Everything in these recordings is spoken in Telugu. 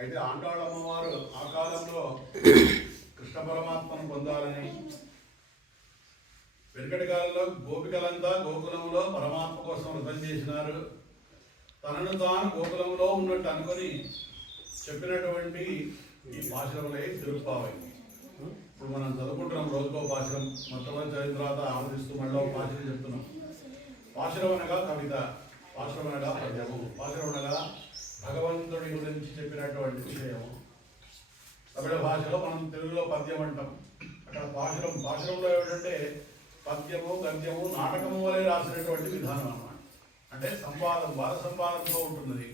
అయితే ఆండాళ్ళ అమ్మవారు ఆ కాలంలో కృష్ణ పరమాత్మను పొందాలని, వెనుకటి కాలంలో గోపికలంతా గోకులంలో పరమాత్మ కోసం వ్రతం చేసినారు. తనను తాను గోకులంలో ఉన్నట్టు అనుకొని చెప్పినటువంటి ఈ పాశురములే తిరుప్పావై. ఇప్పుడు మనం చదువుకుంటున్నాం రోజుకో పాశురం, మొత్తం చదివిన తర్వాత ఆలోచిస్తూ మళ్ళీ పాశురం చెప్తున్నాం. పాశురం అనగా కవిత, పాశురం అనగా పద్యము, పాశురం అనగా భగవంతుడి గురించి చెప్పినటువంటి విషయము. తమిళ భాషలో మనం తెలుగులో పద్యం అంటాం, అక్కడ పాశురం. పాశురంలో ఏమిటంటే పద్యము గద్యము నాటకము వలె రాసినటువంటి విధానం అన్నమాట. అంటే సంవాదం, వాద సంవాదంతో ఉంటున్నది.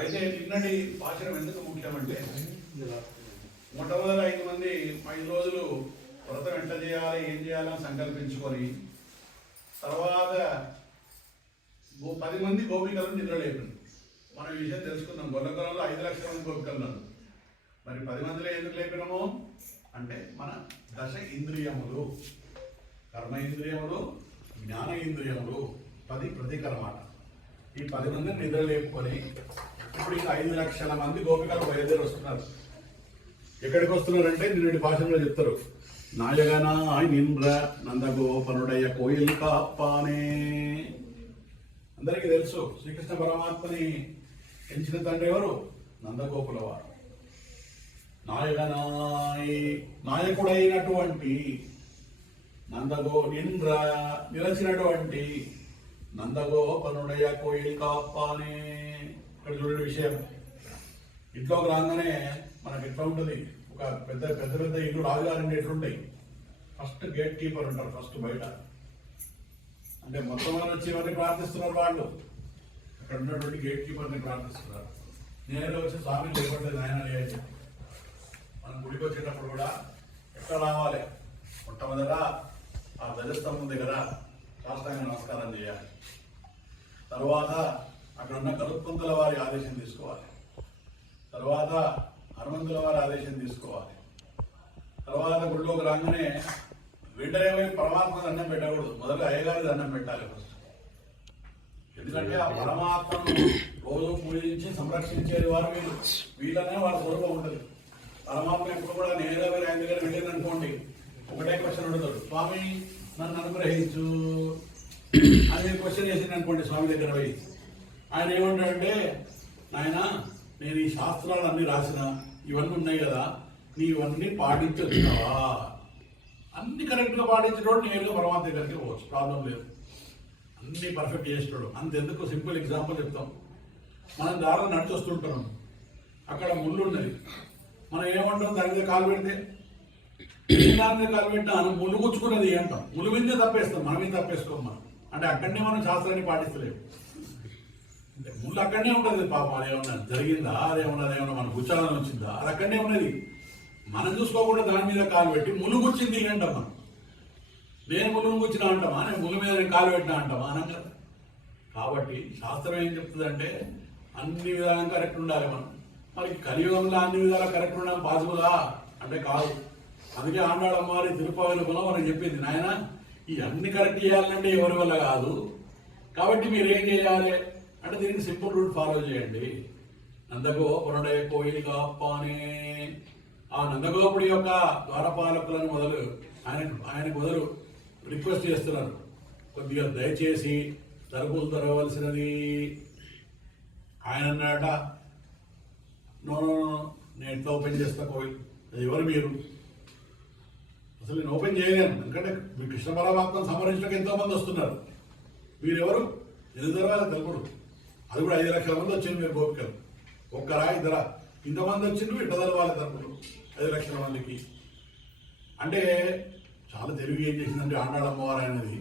అయితే నిన్నటి పాశురం ఎందుకు ముఖ్యమంటే, మొట్టమొదటి 5 మంది 5 రోజులు వ్రతం ఎంత చేయాలి, ఏం చేయాలని సంకల్పించుకొని, తర్వాత 10 మంది గోపికలను నిద్రలేపింది. మనం ఈ విషయం తెలుసుకుందాం. గొల్లకొలంలో 5 లక్షల మంది గోపికలు ఉన్నారు. మరి 10 మందిలో ఎందుకు లేపినాము అంటే, మన దశ ఇంద్రియములు, కర్మ ఇంద్రియములు, జ్ఞాన ఇంద్రియములు 10 ప్రతీకరమాట. ఈ 10 మందిని నిద్ర లేపుకొని ఇప్పుడు ఇంకా 5 లక్షల మంది గోపికలు బయలుదేరి వస్తున్నారు. ఎక్కడికి వస్తున్నారంటే నిన్నటి భాషలో చెప్తారు, నాయగనా నింద్ర నందగోపనుడయ్య కోయిల్ కాపానే. అందరికీ తెలుసు శ్రీకృష్ణ పరమాత్మని పెంచిన తండ్రి ఎవరు? నందగోపుల వారు. నాయకుడైనటువంటి నింద్ర నిలచినటువంటి నందగోపనుడయ్య కోయిల్ కాపానే. ఇక్కడ చూడండి విషయం. ఇంట్లోకి రాగానే మనకి ఎట్లా ఉంటుంది, ఒక పెద్ద పెద్ద పెద్ద ఇల్లు రాజుగారి ఎట్లుంటాయి, ఫస్ట్ గేట్ కీపర్ ఉంటారు, ఫస్ట్ బయట. అంటే మొత్తం వచ్చి ఎవరిని ప్రార్థిస్తున్నారు వాళ్ళు, అక్కడ ఉన్నటువంటి గేట్ కీపర్ని ప్రార్థిస్తున్నారు. నేనే వచ్చి స్వామిని లేకపోతే ఆయన లేదు. మనం గుడికి వచ్చేటప్పుడు కూడా ఎక్కడ రావాలి, మొట్టమొదట ఆ ధ్వజస్తంభం దగ్గర సాష్టాంగ నమస్కారం చేయాలి. తర్వాత అక్కడ ఉన్న కలుపుకుంతల వారి ఆదేశం తీసుకోవాలి. తర్వాత హనుమంతుల వారి ఆదేశం తీసుకోవాలి. తర్వాత గుడిలోకి రాగానే వెంటనే పరమాత్మ దండం పెట్టకూడదు, మొదలు అయ్యగారి దండం పెట్టాలి ఫస్ట్. ఎందుకంటే ఆ పరమాత్మను రోజు పూజించి సంరక్షించేది వారు వీళ్ళు, వీళ్ళనే వారి స్వరూపం ఉంటుంది. పరమాత్మ ఎప్పుడు కూడా నేరుగా మీరు ఆయన దగ్గర వెళ్ళింది అనుకోండి, ఒకటే క్వశ్చన్ అడుగుతాడు, స్వామి నన్ను అనుగ్రహించు అని క్వశ్చన్ చేసింది అనుకోండి. స్వామి దగ్గర పోయి ఆయన ఏమంటాడంటే, నాయన నేను ఈ శాస్త్రాలు అన్ని రాసిన, ఇవన్నీ ఉన్నాయి కదా, నీ ఇవన్నీ పాటించొచ్చున్నావా? అన్ని కరెక్ట్గా పాటించడం నేరుగా పరమాత్మ దగ్గరికి పోవచ్చు, ప్రాబ్లం లేదు. అన్ని పర్ఫెక్ట్ చేస్తాడు. అంతెందుకు సింపుల్ ఎగ్జాంపుల్ చెప్తాం. మనం దారిలో నడిచి వస్తుంటున్నాం, అక్కడ ముళ్ళు ఉన్నది. మనం ఏమంటాం, దాని మీద కాలు పెడితే దాని మీద కాలు పెట్టినా ముళ్ళు గుచ్చుకున్నది అంటాం. ముళ్ళు మీదే తప్పేస్తాం, మన మీద తప్పేసుకోం మనం. అంటే అక్కడనే మనం శాస్త్రాన్ని పాటిస్తలేము. అంటే ముళ్ళు అక్కడనే ఉంటుంది. పాపం అదేమన్నా జరిగిందా, అదేమన్నా మన గుచ్చాలని వచ్చిందా, అది అక్కడనే ఉన్నది. మనం చూసుకోకుండా దాని మీద కాలు పెట్టి ముళ్ళు గుచ్చింది అంటాం మనం. నేను ముళ్ళు గుచ్చిన అంటామా, నేను ముళ్ళు మీద కాలు పెట్టినా అంటామా? అనం కదా. కాబట్టి శాస్త్రం ఏం చెప్తుందంటే అన్ని విధాలుగా కరెక్ట్ ఉండాలి మనం. మరి కలియుగంలో అన్ని విధాలా కరెక్ట్ ఉండడం పాసిబులా అంటే కాదు. అందుకే ఆండాళ్ళ అమ్మవారి తిరుపతిలో కూడా మనం చెప్పింది, నాయన ఈ అన్ని కరెక్ట్ చేయాలంటే ఎవరి వల్ల కాదు. కాబట్టి మీరు ఏం చేయాలి అంటే దీనికి సింపుల్ రూట్ ఫాలో చేయండి. నందగోపురుడయ్య కోయిల్ కాపానే. ఆ నందగోపుడి యొక్క ద్వారపాలకులను మొదలు ఆయనకు మొదలు రిక్వెస్ట్ చేస్తున్నారు, కొద్దిగా దయచేసి తలుపులు తెరవలసినది. ఆయన అన్నాట, నో నేను ఎట్లా ఓపెన్ చేస్తా కోయిల్, ఎవరు మీరు? అసలు నేను ఓపెన్ చేయలేను, ఎందుకంటే మీ కృష్ణ పరమాత్మను సంహరించడానికి ఎంతో మంది వస్తున్నారు. మీరెవరు? ఎందుకు తెరవాలి తలుపుడు? అది కూడా 5 లక్షల మంది వచ్చింది మీరు గోపికలు, ఒక్కరా ఇద్దరా? ఇంతమంది వచ్చిండ్రు, ఇట్ట తెరవాలి తలుపుడు 5 లక్షల మందికి. అంటే చాలా తెలుగు ఏం చేసిందంటే ఆండాళ్ళ అమ్మవారు అనేది,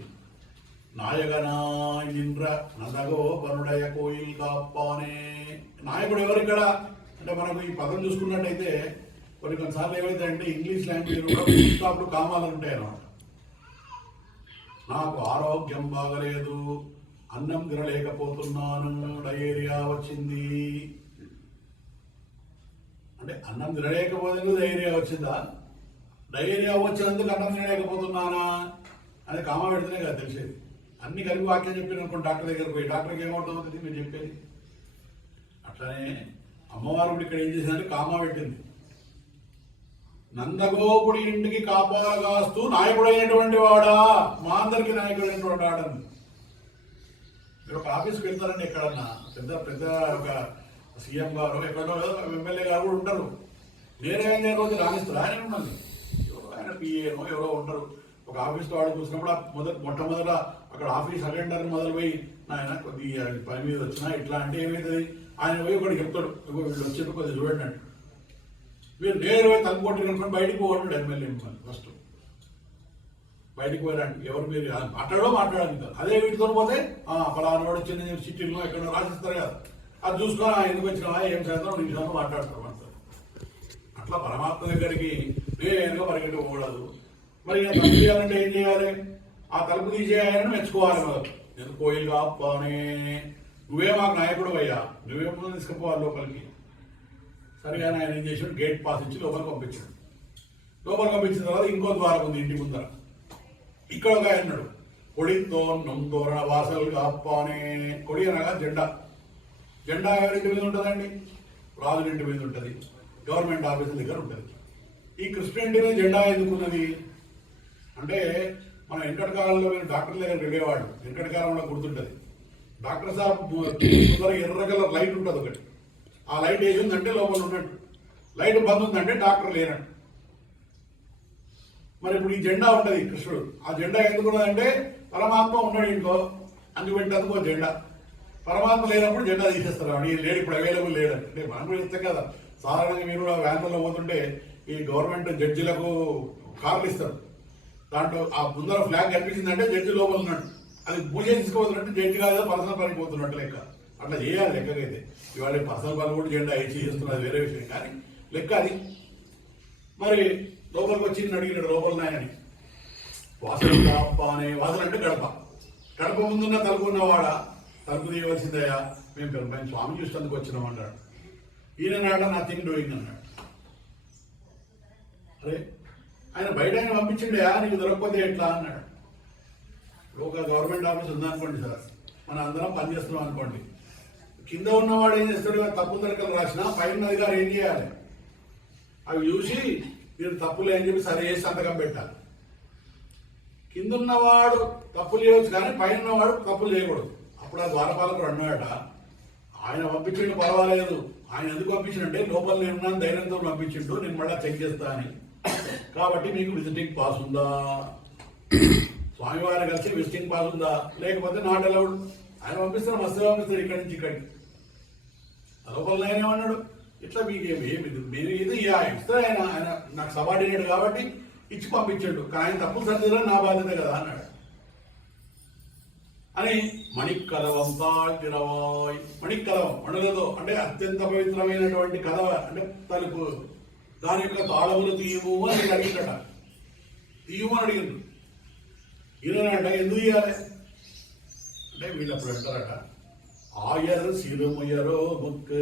నాయగనాయింద్ర నందగోపనుడయ్య కోయిల్ కాపానే. నాయకుడు ఎవరు ఇక్కడ అంటే, మనకు ఈ పదం చూసుకున్నట్టయితే కొన్నిసార్లు ఏమైతే అంటే ఇంగ్లీష్ లాంగ్వేజ్ స్టాప్లు కామాలు ఉంటాయి అన్నమాట. నాకు ఆరోగ్యం బాగలేదు, అన్నం తినలేకపోతున్నాను, డయేరియా వచ్చింది అంటే అన్నం తినలేకపోతే డయేరియా వచ్చిందా? డయేరియా వచ్చినందుకు అన్నం తినలేకపోతున్నానా అని కామా పెడితేనే కదా తెలిసేది. అన్ని కలిపి వాక్యం చెప్పిన అనుకోండి, డాక్టర్ దగ్గర పోయి డాక్టర్కి ఏమవుతుంది మీరు చెప్పేది. అట్లనే అమ్మవారు ఇక్కడ ఏం చేసిందంటే కామా పెట్టింది. నందగోపుడి ఇంటికి కాపలా కాస్తూ నాయకుడైనటువంటి వాడా, మా అందరికి నాయకుడైనటువంటి వాడని. మీరు ఒక ఆఫీస్కి వెళ్తారండి, ఎక్కడన్నా పెద్ద పెద్ద ఒక సీఎం గారు ఎక్కడో ఎమ్మెల్యే గారు కూడా ఉంటారు. నేనే రోజు రాణిస్తారు ఆయన ఉన్నది, ఆయన పిఏనో ఎవరో ఉంటారు. ఒక ఆఫీస్లో వాడు చూసినప్పుడు మొట్టమొదట అక్కడ ఆఫీస్ అటెండర్ మొదలుపోయి ఆయన కొద్దిగా పని మీద వచ్చినా ఇట్లా అంటే ఏమవుతుంది, ఆయన పోయి ఒకటి చెప్తాడు, వీళ్ళు వచ్చేది కొద్దిగా చూడండి అంటే మీరు నేరుగా తలుపుకొట్టి కనుకొని బయటికి పోగొట్టాడు ఎమ్మెల్యే మిమ్మల్ని. ఫస్ట్ బయటికి పోయారండి, ఎవరు మీరు మాట్లాడాలి ఇంకా. అదే వీటితో పోతే పలానా వాడు చిన్న సిటీలో ఎక్కడో రాసిస్తారు కదా, అది చూసుకొని ఎందుకు వచ్చినా ఏం చేద్దాం నిమిషాలు మాట్లాడతారు అంటారు. అట్లా పరమాత్మ దగ్గరికి నేరుగా పరిగెట్టకూడదు. మరి తలుపు తీయాలంటే ఏం చేయాలి? ఆ తలుపు తీసేయాలని మెచ్చుకోవాలి. మొదలు నేను కోయిల్ కాపానే, నువ్వే మాకు నాయకుడు అయ్యా, నువ్వే ముందు తీసుకుపోవాలి లోపలికి. సరిగా ఆయన ఏం చేసాడు, గేట్ పాస్ ఇచ్చి లోపలికి పంపించాడు. లోపలికి పంపించిన తర్వాత ఇంకో ద్వారం ఉంది ఇంటి ముందర. ఇక్కడ ఒక అన్నాడు, కొడితో నొందోరణ వాసలు కాపానే. కొడి అనగా జెండా. జెండా ఎవరింటి మీద ఉంటుందండి? రాజులింటి మీద ఉంటుంది, గవర్నమెంట్ ఆఫీసుల దగ్గర ఉంటుంది. ఈ కృష్ణుడి మీద జెండా ఎందుకున్నది అంటే, మన వెంకట కాలంలో మీరు డాక్టర్ దగ్గర వెళ్ళేవాడు. వెంకట కాలంలో గుర్తుంటుంది, డాక్టర్ సాబ్ ముందర ఎర్ర కలర్ లైట్ ఉంటుంది ఒకటి. ఆ లైట్ వేసి ఉందంటే లోపల ఉన్నట్టు, లైట్ బంద్ ఉందంటే డాక్టర్ లేనట్టు. మరి ఇప్పుడు ఈ జెండా ఉంటుంది కృష్ణుడు. ఆ జెండా ఎందుకున్నదంటే పరమాత్మ ఉన్నాడు ఇంట్లో, అందుకు పెట్టేందుకు జెండా. పరమాత్మ లేనప్పుడు జెండా తీసేస్తారు, అని లేడు ఇప్పుడు అవైలబుల్ లేడంటే. అంటే మనం కూడా ఇస్తాం కదా, సాధారణంగా మీరు కూడా వ్యాన్లలో పోతుంటే ఈ గవర్నమెంట్ జడ్జిలకు కార్లు ఇస్తారు. దాంట్లో ఆ ముందర ఫ్లాగ్ కనిపించిందంటే జడ్జి లోపల ఉన్నాడు, అది పూజ తీసుకోవద్దంటే జడ్జి కాదు పర్సనల్ పనికి పోతున్నట్టు లెక్క. అట్లా చేయాలి లెక్కకైతే. ఇవాళ పర్సనల్ పని కూడా జెండా ఇచ్చి చేస్తున్నది వేరే విషయం, కానీ లెక్క అది. మరి లోపలికి వచ్చి అడిగినాడు లోపల నాయనని, వాసన అనే వాసన అంటే గడప. గడప ముందున్న తలుపు ఉన్నవాడా, తలుపు తీయవలసిందయ్యా, మేము స్వామి చూసేందుకు వచ్చినాం అన్నాడు. ఈయన నథింగ్ డూయింగ్ అన్నాడు. అరే ఆయన బయట ఆయన పంపించిండే, నీకు దొరకకపోతే ఎట్లా అన్నాడు. ఒక గవర్నమెంట్ ఆఫీస్ ఉందనుకోండి సార్, మనం అందరం పనిచేస్తున్నాం అనుకోండి, కింద ఉన్నవాడు ఏం చేస్తాడు, తప్పు తరకలు రాసినా పైన అధికారి ఏం చేయాలి, అవి చూసి మీరు తప్పులు అని చెప్పి సరి చేసి సంతకం పెట్టాలి. కింద ఉన్నవాడు తప్పులు చేయవచ్చు కానీ పైన ఉన్నవాడు తప్పులు చేయకూడదు. అప్పుడు ఆ ద్వారపాలకుడు అన్నాడట, ఆయన పంపించిండు పర్వాలేదు, ఆయన ఎందుకు పంపించిండే, లోపల నేను ధైర్యంతో పంపించిండు, నేను మళ్ళీ చెక్ చేస్తా అని. కాబట్టి మీకు విజిటింగ్ పాస్ ఉందా, స్వామివారి కలిసి విజిటింగ్ పాస్ ఉందా, లేకపోతే నాట్ అలౌడ్. ఆయన పంపిస్తారు, మస్తు పంపిస్తారు ఇక్కడి నుంచి ఇక్కడికి. లోపల ఆయన ఏమన్నాడు, ఇట్లా మీకు మీరు ఇది ఇస్తే ఆయన నాకు సబార్డినేట్ కాబట్టి ఇచ్చి పంపించాడు, కానీ ఆయన తప్పులు సరిదిరా నా బాధ్యత కదా అన్నాడు. అని మణిక్కలవం తాళిరవాయ్, మణిక్కలవం మణులతో అంటే అత్యంత పవిత్రమైనటువంటి కదవ అంటే తలుపు, దాని యొక్క తాళములు తీయము అని అడిగిందట. తీయము అని అడిగిండు. ఈయనంట ఎందుకు ఇయ్యాలి అంటే, వీళ్ళు అప్పుడు అంటారట, ఆయర్ సిరుమయ్యరో బుక్,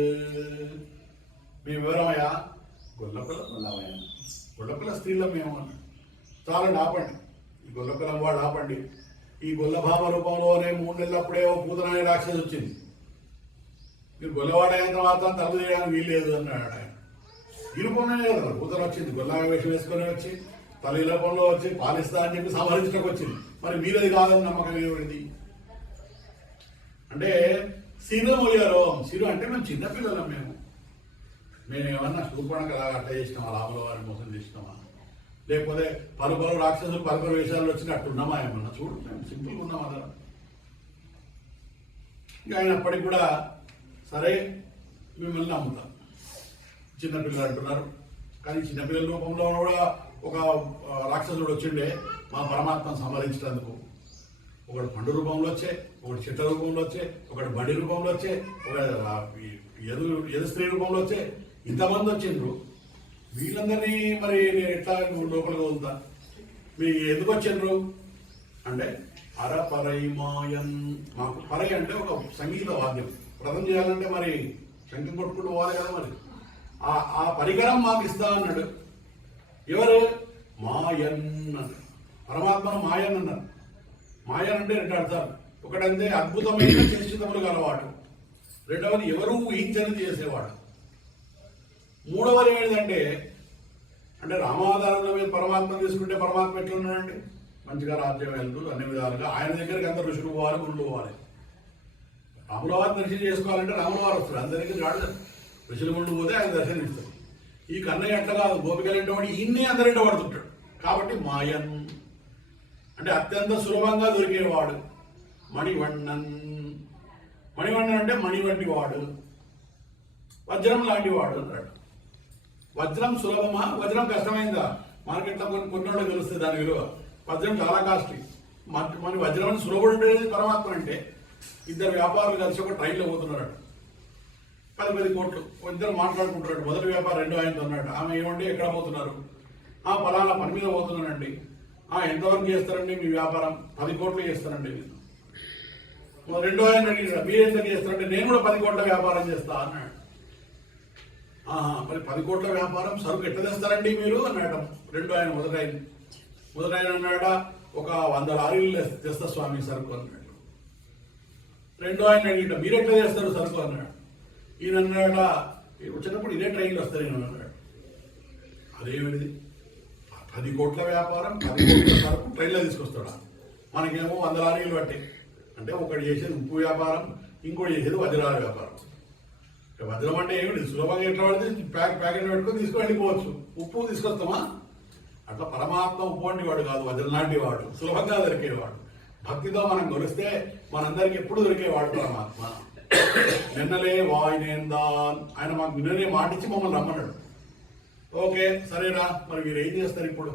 మేము ఎవరమయ్యా, గొల్లపిల్ల స్త్రీలం మేము అన్న. చాలండి ఆపండి, ఈ గొల్లపిల్లం వాడు ఆపండి. ఈ గొల్లభామ రూపంలోనే 3 నెలలప్పుడే ఓ పూతనాయ రాక్షసి వచ్చింది, మీరు గొల్లవాడైన తర్వాత తలుపు తీయడానికి వీల్లేదు అన్నాడు ఆయన. ఈ రూపంలోనే కదా పూతన వచ్చింది, గొల్లగా వేషం వేసుకొని వచ్చి తల్లి రూపంలో వచ్చి పాలిస్తా అని చెప్పి సంహరించడానికి వచ్చింది. మరి మీరది కాదని నమ్మకం ఏమైంది అంటే, సిరు అయ్యారో, సిరు అంటే మేము చిన్నపిల్లలం, మేము ఏమన్నా శూర్పణక అట్లా చేసినామా, లాభల వారిని మోసం చేసినామా, లేకపోతే పలుపరు రాక్షసులు పలుపరు వేషాలు వచ్చినట్టున్నామా ఏమన్నా, చూడు మేము సింపుల్గా ఉన్నాం అలా. ఇంకా ఆయన అప్పటికి కూడా సరే మిమ్మల్ని నమ్ముతాం, చిన్నపిల్లలు అంటున్నారు, కానీ చిన్నపిల్లల రూపంలో కూడా ఒక రాక్షసుడు వచ్చిండే మా పరమాత్మను సంహరించడానికి. ఒకటి పండు రూపంలో వచ్చే, ఒకటి చెట్ల రూపంలో వచ్చే, ఒకటి బండి రూపంలో వచ్చే, ఒక ఎదు స్త్రీ రూపంలో వచ్చే, ఇంతమంది వచ్చిండ్రు. వీళ్ళందరినీ మరి నేను ఎట్లా లోపలికి వదులుతా, మీరు ఎందుకు వచ్చిండ్రు అంటే, అరపరైమాయన్, మాకు పరై అంటే ఒక సంగీత వాద్యం, వ్రతం చేయాలంటే మరి శంఖం కొట్టుకుంటూ పోవాలి కదా, మరి ఆ పరికరం మాకు ఇస్తా అన్నాడు. ఎవరు? మాయన్ అన్నాడు. పరమాత్మను మాయన్ అన్నారు. మాయన్ అంటే 2 అర్థాలు. ఒకటంటే అద్భుతమైన చరిచితములు గలవాడు, రెండవది ఎవరు ఊహించని చేసేవాడు. మూడవది ఏంటంటే అంటే రామావతారంలో మీరు పరమాత్మ తీసుకుంటే పరమాత్మ ఎట్లా ఉన్నాడండి? మంచిగా రాజ్యం వెళ్తూ అన్ని విధాలుగా ఆయన దగ్గరికి అందరు ఋషులు పోవాలి, గురులు పోవాలి. రాముల వారి దర్శనం చేసుకోవాలంటే రాముల వారు వస్తారు, అందరికీ రాడు. ఋషుల ముందు పోతే ఆయన దర్శనం ఇస్తారు. ఈ కన్నయ్య ఎట్లా కాదు, గోపికలు వాడు ఇన్ని అందరింట పడుతుంటాడు. కాబట్టి మాయన్ అంటే అత్యంత సులభంగా దొరికేవాడు. మణివಣ್ಣన్, మణివಣ್ಣన్ అంటే మణి వంటి వాడు, వజ్రం లాంటి వాడు అన్నాడు. వజ్రం సులభమా, వజ్రం కష్టమైందా? మార్కెట్లో కొన్నాడు తెలుస్తుంది దాని విలువ. వజ్రం చాలా కాస్ట్లీ. మన వజ్రం సులభుడు ఉండేది పరమాత్మ అంటే. ఇద్దరు వ్యాపారులు కలిసి ఒక ట్రైన్లో పోతున్నాడు, 10 కోట్లు. ఇద్దరు మాట్లాడుకుంటున్నాడు. మొదటి వ్యాపారం రెండో ఆయనతో అన్నాడు. ఆమె ఏమండి ఎక్కడ పోతున్నారు? పలానా పని మీద పోతున్నానండి. ఎంతవరకు చేస్తారండి మీ వ్యాపారం? 10 కోట్లు చేస్తానండి. రెండో ఆయన అడిగినాడు, మీరు ఎంత చేస్తారంటే నేను కూడా 10 కోట్ల వ్యాపారం చేస్తా అన్నాడు. మరి 10 కోట్ల వ్యాపారం సరుకు ఎట్లా తెస్తారండి మీరు అన్నాడు రెండో ఆయన. మొదటి ఆయన అన్నాడా, ఒక 100 లారీలు తెస్తా స్వామి సరుకు అన్నాడు. రెండో ఆయన అడిగిట, మీరు ఎట్లా చేస్తారు సరుకు అన్నాడు. ఈయన అన్నాడా, వచ్చినప్పుడు ఇదే ట్రైన్లు వస్తాయి అన్నాడు. అదేమిటిది? 10 కోట్ల వ్యాపారం, 10 కోట్ల సరుకు ట్రైన్లో తీసుకొస్తాడా? మనకేమో 100 లారీలు పట్టే. అంటే ఒకటి చేసేది ఉప్పు వ్యాపారం, ఇంకోటి చేసేది వజ్రాల వ్యాపారం. వజ్రం అంటే ఏమిటి? సులభంగా ఎట్లా పడితే ప్యాకెట్ పెట్టుకొని తీసుకుని వెళ్ళిపోవచ్చు. ఉప్పు తీసుకొస్తామా? అట్లా పరమాత్మ ఉప్పు వంటి వాడు కాదు, వజ్రం లాంటి వాడు, సులభంగా దొరికేవాడు. భక్తితో మనం కొలిస్తే మనందరికి ఎప్పుడు దొరికేవాడు పరమాత్మ. నిన్నలే వాయినేందాన్, ఆయన మాకు నిన్ననే మాటిచ్చి మమ్మల్ని రమ్మన్నాడు. ఓకే సరేనా, మరి మీరు ఏం చేస్తారు ఇప్పుడు?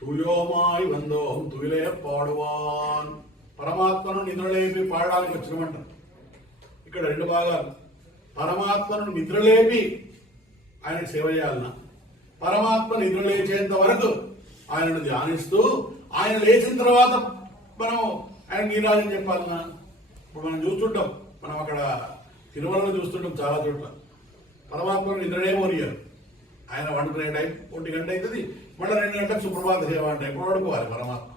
తుయోమాయి వందోహం తుయిలే పాడువాన్, పరమాత్మను నిద్రలేపి పాడడానికి వచ్చినమంటారు. ఇక్కడ 2 భాగాలు. పరమాత్మను నిద్రలేపి ఆయనకు సేవ చేయాలన్నా, పరమాత్మ నిద్ర లేచేంత వరకు ఆయనను ధ్యానిస్తూ ఆయన లేచిన తర్వాత మనం ఆయన నీరాజని చెప్పాలన్నా. ఇప్పుడు మనం చూస్తుంటాం, మనం అక్కడ తిరుమలలో చూస్తుంటాం చాలా చోట్ల. పరమాత్మను నిద్రనే మోనియారు. ఆయన వండుకునే టైం 1 గంట అవుతుంది, మళ్ళీ 2 గంటలకు సుప్రభాత సేవ అంటే ఎప్పుడు పడుకోవాలి పరమాత్మ.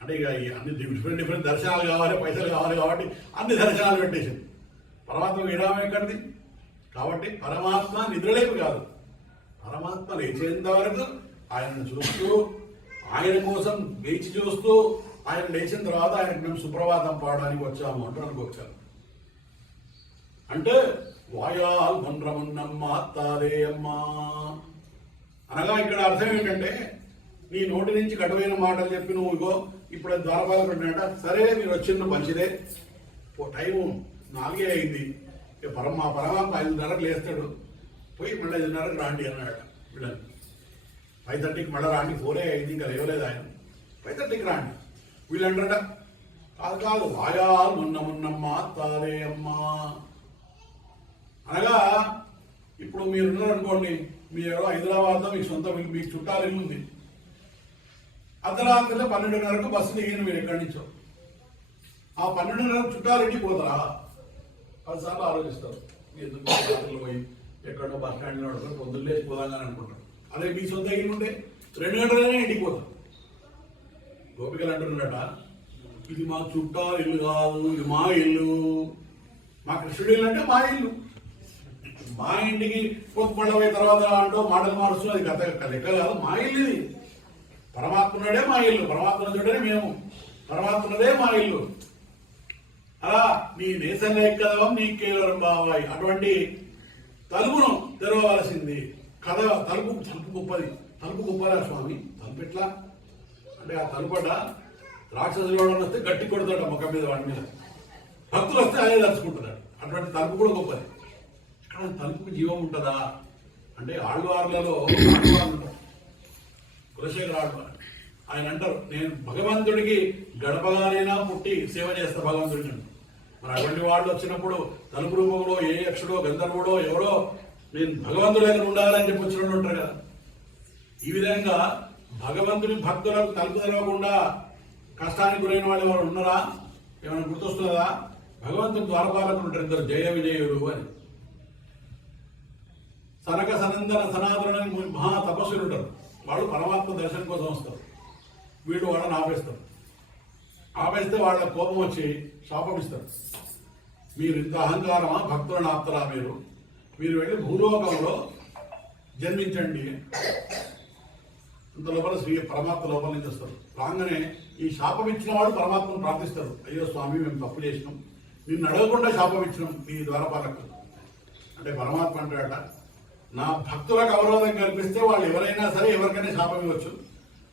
అంటే ఇక అన్ని డిఫరెంట్ దర్శనాలు కావాలి, పైసలు కావాలి కాబట్టి అన్ని దర్శనాలు పెట్టేసింది. పరమాత్మ విరామం ఎక్కడిది? కాబట్టి పరమాత్మ నిద్రలేపు కాదు, పరమాత్మ లేచేంత వరకు ఆయనను చూస్తూ, ఆయన కోసం వేచి చూస్తూ, ఆయన లేచిన తర్వాత ఆయనకు మేము సుప్రభాతం పాడడానికి వచ్చాము అంటూ అనుకోవచ్చారు. అంటే వాయాల్ మండ్రమున్నమ్మ తారే అమ్మా అనగా ఇక్కడ అర్థం ఏంటంటే, నీ నోటి నుంచి కటువైన మాటలు చెప్పి నువ్వు ఇగో ఇప్పుడు ద్వారపాలకుడినట, సరే మీరు వచ్చిండు మంచిదే, టైము 4 అయింది, మా పరమాత్మ 5:30కు లేస్తాడు, పోయి మళ్ళీ 5:30కు రాండి అన్నాడు వీళ్ళని. 5:30కి మళ్ళీ రాండి, 4 అయింది ఇంకా లేవలేదు ఆయన, 5:30కి రాండి. వీళ్ళంటారట కాదు వాయా మున్నమ్మ తారే అమ్మా అనగా, ఇప్పుడు మీరున్నారనుకోండి, మీరు హైదరాబాద్లో మీకు సొంత మీకు చుట్టాలు ఇల్లు ఉంది. అర్ధరాత్రిలో 12:30కు బస్సు దిగిన మీరు ఎక్కడి నుంచో, ఆ 12:30కు చుట్టాలు ఇంటికి పోతారా? 10 సార్లు ఆలోచిస్తారు. ఎందుకు రాత్రులు పోయి ఎక్కడో బస్ స్టాండ్లో పడుకొని పొద్దున్న లేచి పోదామని అనుకుంటారు. అదే మీ సొంత ఇల్లు ఉంటే 2 గంటలనే ఇంటికి పోతారు. గోపికలు అంటున్నారట, ఇది మా చుట్టాలు ఇల్లు కాదు, ఇది మా ఇల్లు, మా కృష్ణుడు ఇల్లు అంటే మా ఇల్లు. మా ఇంటికి పొత్తుపళ్ళ పోయిన తర్వాత అంటూ మాటలు మారుస్తూ అది లెక్క కాదు, మా ఇల్లు ఇది. పరమాత్మనుడే మా ఇల్లు, పరమాత్మ చూడనే మేము, పరమాత్మదే మా ఇల్లు. అలా నీ నేసం ఎక్కదవం నీ కేవలం బావాయి. అటువంటి తలుపును తెరవలసింది. కథ తలుపు గొప్పది, తలుపు గొప్పదా స్వామి? తలుపు ఎట్లా అంటే, ఆ తలుపట రాక్షసులు వస్తే గట్టి కొడతాడు ముఖం మీద, వాడి మీద. భక్తులు వస్తే అదే తలుచుకుంటున్నాడు. అటువంటి తలుపు కూడా గొప్పది. ఇక్కడ తలుపుకు జీవం ఉంటుందా అంటే, ఆళ్వార్లలో ఉంటారు, కులశేఖర ఆళ్వారు. ఆయన అంటారు, నేను భగవంతుడికి గడపగానైనా పుట్టి సేవ చేస్తా భగవంతుడిని. మరి అటువంటి వాళ్ళు వచ్చినప్పుడు తలుపు రూపంలో ఏ యక్షుడో గంధర్వుడో ఎవడో నేను భగవంతుడి దగ్గర ఉండాలని చెప్పి వచ్చినట్టు ఉంటారు కదా. ఈ విధంగా భగవంతుని భక్తులకు తలుపు తెరవకుండా కష్టానికి గురైన వాళ్ళు ఎవరు ఉన్నారా? ఏమైనా గుర్తొస్తుందా? భగవంతుని ద్వారపాలకులు ఉంటారు, 2 జయ విజయుడు అని. సనక సనందన సనాతన మహా తపస్సులు ఉంటారు, వాళ్ళు పరమాత్మ దర్శనం కోసం వస్తారు. వీళ్ళు వాళ్ళని ఆపేస్తారు. ఆపేస్తే వాళ్ళ కోపం వచ్చి శాపం ఇస్తారు. మీరు ఇంత అహంకారమా, భక్తులను ఆపుతారా? మీరు వెళ్ళి భూలోకంలో జన్మించండి. ఇంత లోపల శ్రీ పరమాత్మ లోపల నుంచి వస్తారు. రాగానే ఈ శాపం ఇచ్చిన వాడు పరమాత్మను ప్రార్థిస్తారు. అయ్యో స్వామి, మేము తప్పు చేసినాం, నిన్ను అడగకుండా శాపం ఇచ్చినాం ఈ ద్వారపాలకు అంటే పరమాత్మ అంటాడట, నా భక్తులకు అవరోధం కల్పిస్తే వాళ్ళు ఎవరైనా సరే ఎవరికైనా శాపం ఇవ్వచ్చు.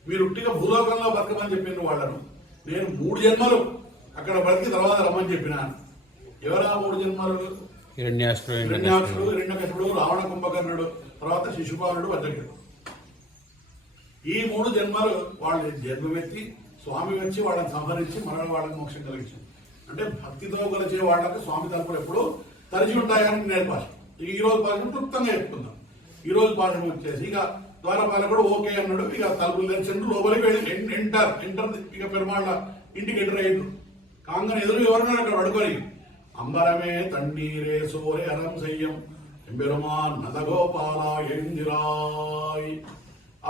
మీరు ఉట్టిగా భూలోకంలో బతకమని చెప్పిన వాళ్ళను నేను 3 జన్మలు అక్కడ బతికి తర్వాత రమ్మని చెప్పినాను. ఎవరా 3 జన్మలు? హిరణ్యాక్షుడు, హిరణ్యకశిపుడు, రావణ కుంభకర్ణుడు, తర్వాత శిశుపాలుడు, వజ్రకుడు. ఈ 3 జన్మలు వాళ్ళు జన్మమెత్తి స్వామి వచ్చి వాళ్ళని సంహరించి మరణ వాళ్ళకి మోక్షం కలిగించింది. అంటే భక్తితో కొలిచే వాళ్ళకి స్వామి తలుపులు ఎప్పుడు తరిచి ఉంటాయని నేర్పాలి. ఈ రోజు పాఠం క్లుప్తంగా చెప్పుకుందాం. ఈ రోజు పాఠం వచ్చేసి ఇక ద్వారపాలకుడు ఓకే అన్నాడు. ఇక తలుపులు తెరిచిండు, లోపలికి వెళ్ళి ఎంటర్ ఇక పెరుమాళ్ళ ఇంటికి ఎంటర్ అయ్యిండు. కాంగని ఎదురు ఎవరున్నారు అక్కడ పడుకొని, అంబరమే తన్నీరే సోరే అరం సయ్యం ఎంబెరుమాన్ నందగోపాల ఎందిరాయ్.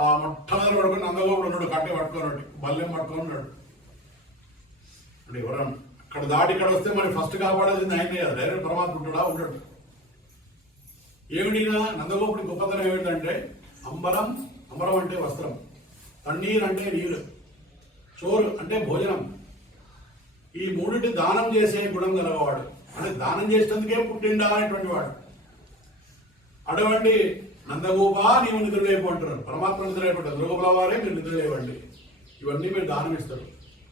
ఆ మొట్టమొదటి పడుకొని నందగోపుడు ఉన్నాడు, కట్టె పట్టుకున్నాడు, బల్లెం పట్టుకున్నాడు. అంటే ఎవరన్నా అక్కడ దాటి ఇక్కడ వస్తే మరి ఫస్ట్ కాపాడాల్సింది ఆయనే కదా, డైరెక్ట్ పరమాత్మ ఉంటాడా? ఉంటాడు. ఏమిటిగా నందగోపుడి గొప్పతనం ఏమిటంటే అంబరం అంటే వస్త్రం, తన్నీరు అంటే నీరు, చోరు అంటే భోజనం. ఈ 3 దానం చేసే గుణం గలవాడు, అంటే దానం చేసేందుకే పుట్టిండా అనేటువంటి వాడు. అటువంటి నందగోప నీవు నిద్రలేపు అంటారు, పరమాత్మ నిద్రలేపంటారు. ధ్రువపుల వారే మీరు నిద్రలేవండి, ఇవన్నీ మీరు దానం ఇస్తారు.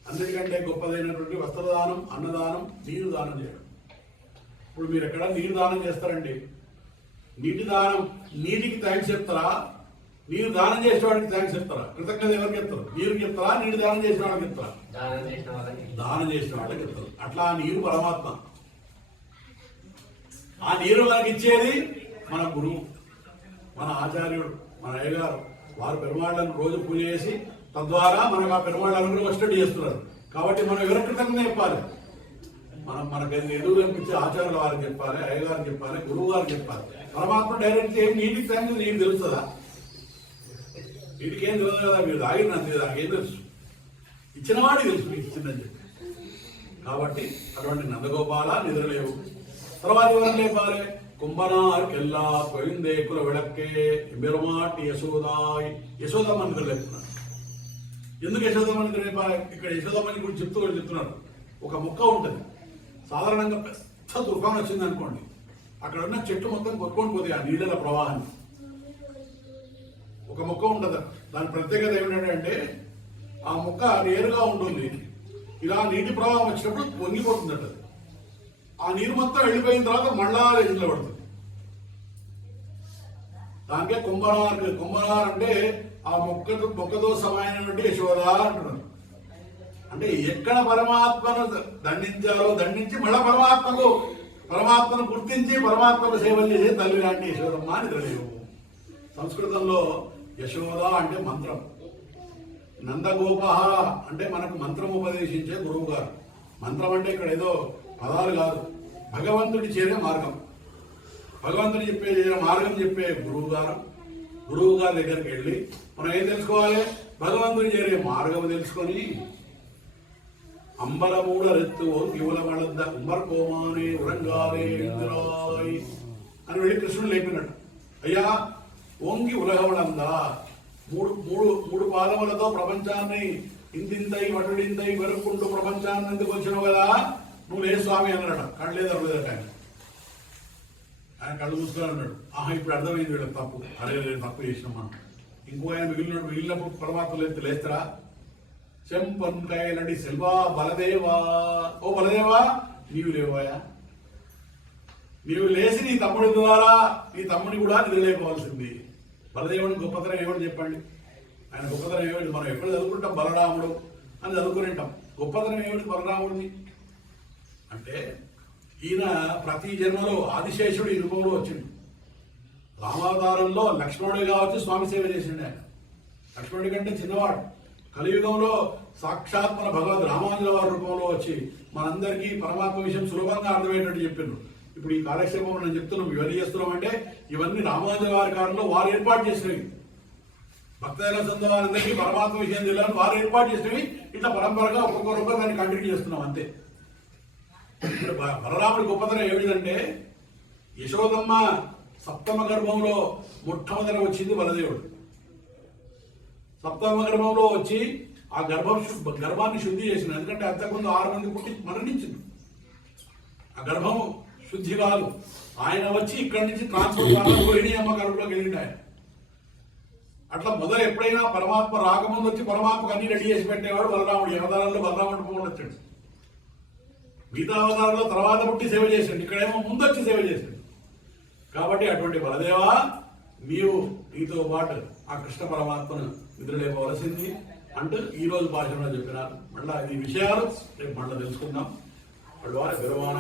అన్నిటికంటే గొప్పదైనటువంటి వస్త్రదానం, అన్నదానం, నీరు దానం చేయడం. ఇప్పుడు మీరు ఎక్కడ నీరు దానం చేస్తారండి, నీటి దానం, నీటికి థ్యాంక్స్ చెప్తారా? నీరు దానం చేసిన వాడికి థ్యాంక్స్ చెప్తారా? కృతజ్ఞత ఎవరికి చెప్తారు? నీరుకి చెప్తారా? నీటి దానం చేసిన వాళ్ళకి చెప్తారా? దానం చేసిన వాళ్ళకి చెప్తారు. అట్లా ఆ నీరు పరమాత్మ. ఆ నీరు మనకి ఇచ్చేది మన గురువు, మన ఆచార్యుడు, మన అయ్యగారు. వారు పెరుమాళ్ళను రోజు పూజ చేసి తద్వారా మనకు ఆ పెరుమాళ్ళను వచ్చేటట్టు చేస్తున్నారు. కాబట్టి మనం ఎవరి కృతజ్ఞత చెప్పాలి? మనకు ఎదురు కనిపించే ఆచార్యుల వారికి చెప్పాలి, అయ్యగారికి చెప్పాలి, గురువు గారికి చెప్పాలి. పరమాత్మ డైరెక్ట్ ఏం నీటికి థ్యాంక్స్ నీకు తెలుస్తుందా? వీటికి ఏం తెలియదు కదా, మీరు తాగినంతే, నాకేం తెలుసు, ఇచ్చిన వాడికి తెలుసు మీకు ఇచ్చిందని చెప్పి. కాబట్టి అటువంటి నందగోపాల నిద్రలేవు. తర్వాత ఎవరు లేపాలి? కుంభనార్కెల్లా పోయిందే కుల విడక్కే బెరుమాటి యశోదాయ్. యశోదమ్మ నిద్రలేపుతున్నాడు. ఎందుకు యశోదమ్మ నిద్రలేపాలి? ఇక్కడ యశోదమ్మని గురించి చెప్తున్నారు. ఒక మొక్క ఉంటుంది, సాధారణంగా పెద్ద తుఫాన్ వచ్చింది అనుకోండి, అక్కడ ఉన్న చెట్టు మొత్తం కొట్టుకొని పోతాయి ఆ నీళ్ళ ప్రవాహాన్ని. ఒక మొక్క ఉంటుంది, దాని ప్రత్యేకత ఏమిటంటే ఆ మొక్క నేరుగా ఉంటుంది. ఇలా నీటి ప్రవాహం వచ్చినప్పుడు వంగిపోతుందట. ఆ నీరు మొత్తం వెళ్ళిపోయిన తర్వాత మళ్ళా ఇంట్లో పడుతుంది. దానికే కుంభనార్ అంటే ఆ మొక్కతో సమానమైనటువంటి యశోద అంటున్నారు. అంటే ఎక్కడ పరమాత్మను దండించి మళ్ళా పరమాత్మను గుర్తించి పరమాత్మకు సేవలు చేసే తల్లి లాంటి యశోదమ్మ అని తెలియదు. సంస్కృతంలో యశోద అంటే మంత్రం, నందగోప అంటే మనకు మంత్రం ఉపదేశించే గురువు గారు. మంత్రం అంటే ఇక్కడ ఏదో పదాలు కాదు, భగవంతుడి చేరే మార్గం, భగవంతుడు చెప్పే మార్గం చెప్పే గురువు గారి దగ్గరికి వెళ్ళి మనం ఏం తెలుసుకోవాలి? భగవంతుడి చేరే మార్గం తెలుసుకొని అంబరమూడ రెత్తు యువల మళద్ద ఉమ్మర్ కోమానే ఉరంగాలే అని వెళ్ళి కృష్ణుడు లేపినట్టు. అయ్యా ఓంగి ఉలగవడందా, మూడు పాదములతో ప్రపంచాన్ని ఇంతింతై వటుడింతై వెరుక్కుంటూ ప్రపంచాన్ని ఎందుకు వచ్చినావు కదా, నువ్వు లే స్వామి అన్నాడు. కళ్ళేదరలేదట ఆయన కళ్ళు మూసుకొని అన్నాడు. ఆహా, ఇప్పుడు అర్థమైంది వీళ్ళకి తప్పు, అరే తప్పు చేసినాం మనం. ఇంకో ఆయన మిగిలినప్పుడు పరమాత్మ లేస్తారా? చెంపన్కాయలండి సెల్వా బలదేవా, ఓ బలదేవా నీవు లేవాయా, నీవు లేచి నీ తమ్ముడి ద్వారా నీ తమ్ముడిని కూడా నిద్రలేకపోవాల్సింది. బలదేవుని గొప్పతనం ఏమని చెప్పండి? ఆయన గొప్పతనం ఏమిటి? మనం ఎప్పుడు చదువుకుంటాం బలరాముడు అని చదువుకుంటాం. గొప్పతనం ఏమిటి బలరాముడిని అంటే? ఈయన ప్రతి జన్మలో ఆదిశేషుడు ఈ రూపంలో వచ్చింది. రామావతారంలో లక్ష్మణుడిగా వచ్చి స్వామి సేవ చేసిండు. ఆయన లక్ష్మణుడి కంటే చిన్నవాడు. కలియుగంలో సాక్షాత్ మన భగవద్ రామానుజుల వారి రూపంలో వచ్చి మనందరికీ పరమాత్మ విషయం సులభంగా అర్థమయ్యేటట్టు చెప్పిండ్రు. ఇప్పుడు ఈ కాలక్షేపంలో నేను చెప్తున్నాం, ఇవన్నీ చేస్తున్నాం అంటే ఇవన్నీ రామానుజుల వారి కాలంలో వారు ఏర్పాటు చేసినవి. భక్తుల సొంత వారందరికీ పరమాత్మ విషయం తెలియాలని వారు ఏర్పాటు చేసినవి. ఇట్లా పరంపరగా ఒక్కొక్కరొక్కరు దాన్ని కంటిన్యూ చేస్తున్నాం అంతే. బలరాముడి గొప్పతనం ఏమిటంటే యశోదమ్మ సప్తమ గర్భంలో మొట్టమొదట వచ్చింది బలదేవుడు. సప్తమ గర్భంలో వచ్చి ఆ గర్భాన్ని శుద్ధి చేసింది. ఎందుకంటే అంతకుముందు 6 మంది పుట్టి మరణించింది. ఆ గర్భం శుద్ధి కాదు. ఆయన వచ్చి ఇక్కడి నుంచి ట్రాన్స్ఫర్ రోహిణి అమ్మ గర్భంలోకి వెళ్ళింది ఆయన. అట్లా మొదలు ఎప్పుడైనా పరమాత్మ రాకముందు వచ్చి పరమాత్మకు అన్ని రెడీ చేసి పెట్టేవాడు బలరాముడు. అవతారంలో బలరాముడు పోకుండా వచ్చాడు. మిగతా అవతారంలో తర్వాత పుట్టి సేవ చేశాడు, ఇక్కడేమో ముందు వచ్చి సేవ చేశాడు. కాబట్టి అటువంటి బలదేవా, నీతో పాటు ఆ కృష్ణ పరమాత్మను నిద్రలేపవలసింది అంటూ ఈ రోజు భాషలో చెప్పినారు. మళ్ళా ఈ విషయాలు రేపు మళ్ళీ తెలుసుకుందాం. వాళ్ళు వారి విరవాణ